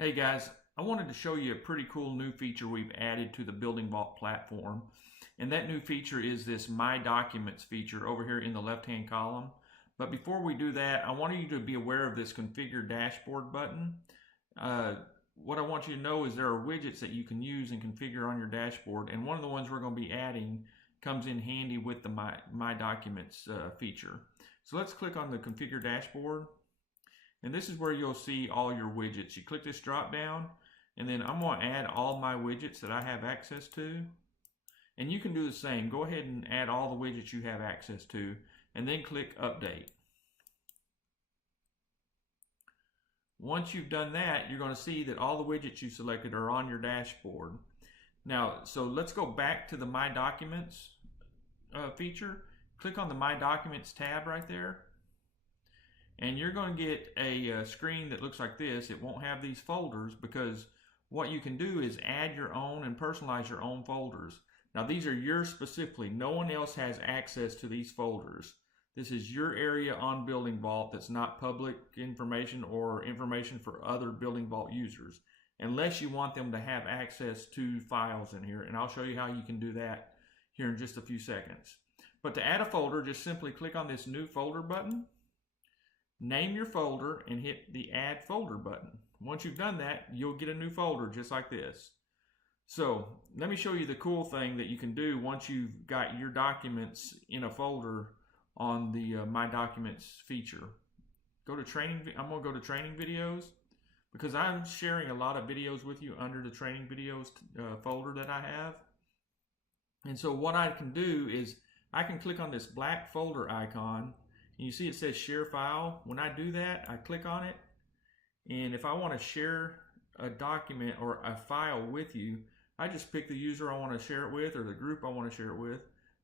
Hey guys, I wanted to show you a pretty cool new feature we've added to the Building Vault platform. And that new feature is this MyDocuments feature over here in the left-hand column. But before we do that, I want you to be aware of this Configure Dashboard button. What I want you to know is there are widgets that you can use and configure on your dashboard. And one of the ones we're going to be adding comes in handy with the MyDocuments feature. So let's click on the Configure Dashboard. And this is where you'll see all your widgets. You click this drop down, and then I'm going to add all my widgets that I have access to. And you can do the same. Go ahead and add all the widgets you have access to, and then click Update. Once you've done that, you're going to see that all the widgets you selected are on your dashboard. Now, so let's go back to the My Documents feature. Click on the My Documents tab right there. And you're going to get a screen that looks like this. It won't have these folders because what you can do is add your own and personalize your own folders. Now these are yours specifically. No one else has access to these folders. This is your area on Building Vault that's not public information or information for other Building Vault users, unless you want them to have access to files in here. And I'll show you how you can do that here in just a few seconds. But to add a folder, just simply click on this New Folder button. Name your folder and hit the Add Folder button. Once you've done that, you'll get a new folder just like this. So let me show you the cool thing that you can do once you've got your documents in a folder on the My Documents feature. Go to training. I'm going to go to training videos because I'm sharing a lot of videos with you under the training videos folder that I have. And so what I can do is I can click on this black folder icon. And you see it says share file. When I do that, I click on it. And if I want to share a document or a file with you, I just pick the user I want to share it with or the group I want to share it with,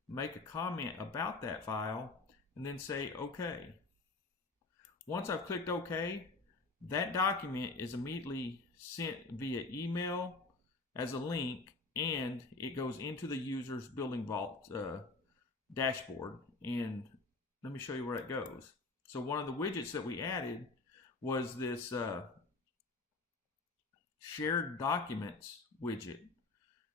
make a comment about that file, and then say OK. Once I've clicked OK, that document is immediately sent via email as a link, and it goes into the user's Building Vault dashboard. And let me show you where it goes. So one of the widgets that we added was this shared documents widget.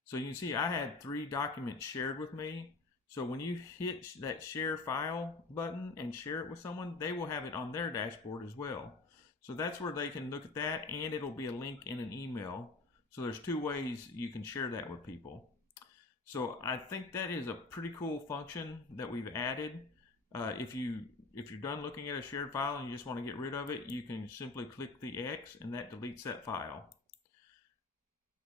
So you can see I had 3 documents shared with me. So when you hit that share file button and share it with someone, they will have it on their dashboard as well. So that's where they can look at that, and it'll be a link in an email. So there's 2 ways you can share that with people. So I think that is a pretty cool function that we've added. If you're done looking at a shared file and you just want to get rid of it, you can simply click the X and that deletes that file.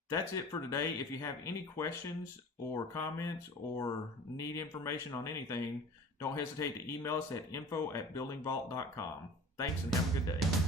That's it for today. If you have any questions or comments or need information on anything, don't hesitate to email us at info@buildingvault.com. Thanks and have a good day.